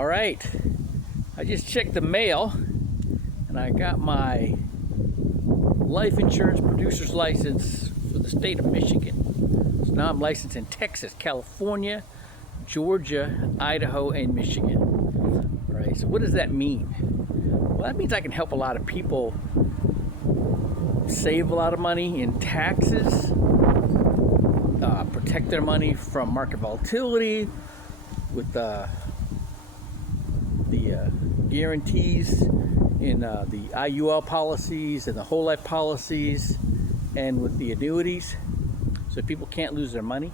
All right, I just checked the mail and I got my life insurance producer's license for the state of Michigan. So now I'm licensed in Texas, California, Georgia, Idaho, and Michigan. All right, so what does that mean? Well, that means I can help a lot of people save a lot of money in taxes, protect their money from market volatility with the guarantees in the IUL policies and the whole life policies, and with the annuities, so people can't lose their money.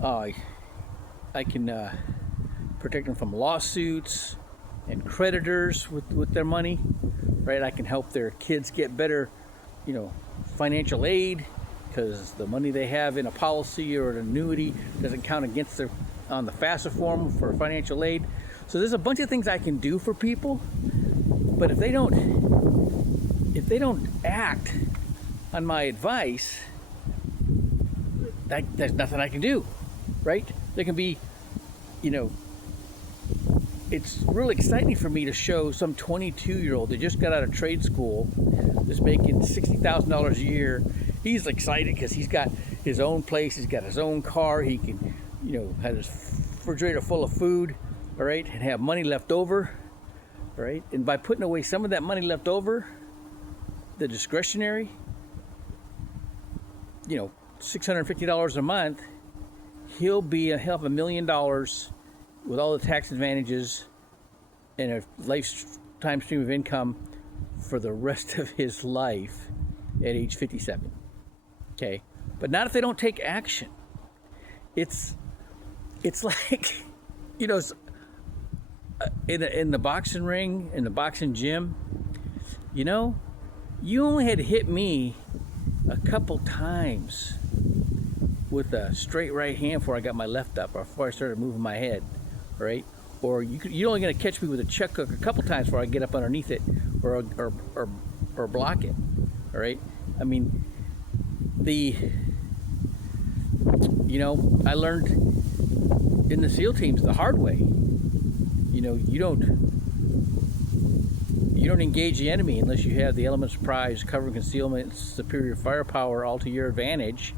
I can protect them from lawsuits and creditors with their money, right? I can help their kids get better, financial aid, because the money they have in a policy or an annuity doesn't count against their on the FAFSA form for financial aid. So there's a bunch of things I can do for people, but if they don't act on my advice, there's nothing I can do, right? There can be, it's really exciting for me to show some 22-year-old that just got out of trade school that's making $60,000 a year. He's excited because he's got his own place, he's got his own car, he can, have his refrigerator full of food, all right, and have money left over, all right? And by putting away some of that money left over, the discretionary, $650 a month, he'll have $1 million with all the tax advantages and a lifetime stream of income for the rest of his life at age 57. Okay, but not if they don't take action. It's like, in the boxing ring, in the boxing gym, you only had to hit me a couple times with a straight right hand before I got my left up, or before I started moving my head, right? Or you're only going to catch me with a check hook a couple times before I get up underneath it or block it, all right? I mean, I learned in the SEAL teams the hard way. You don't engage the enemy unless you have the element of surprise, cover, concealment, superior firepower all to your advantage.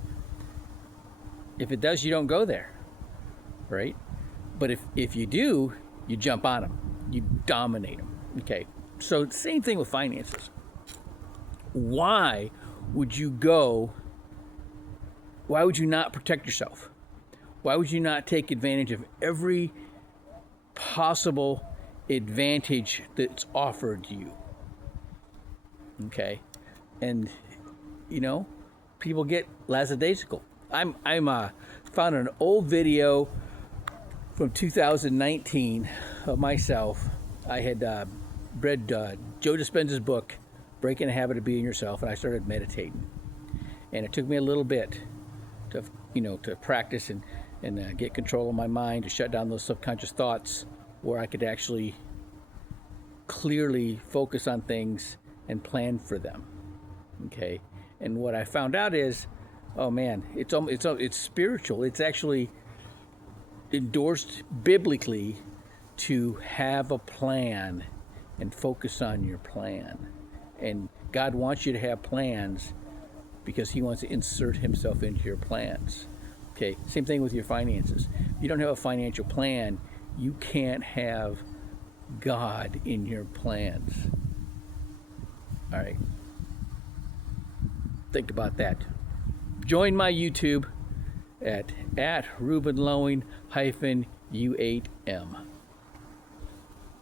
If it does, you don't go there, right? But if you do, you jump on them, you dominate them. Okay, so same thing with finances. Why would you not protect yourself? Why would you not take advantage of every possible advantage that's offered you? Okay, and people get lackadaisical. I'm found an old video from 2019 of myself. I had read Joe Dispenza's book, Breaking the Habit of Being Yourself, and I started meditating. And it took me a little bit to practice and get control of my mind, to shut down those subconscious thoughts, where I could actually clearly focus on things and plan for them. Okay, and what I found out is, oh man, it's spiritual. It's actually endorsed biblically to have a plan and focus on your plan. And God wants you to have plans because he wants to insert himself into your plans. Okay, same thing with your finances. If you don't have a financial plan, you can't have God in your plans. All right, think about that. Join my YouTube at Ruben Loewen -U8M.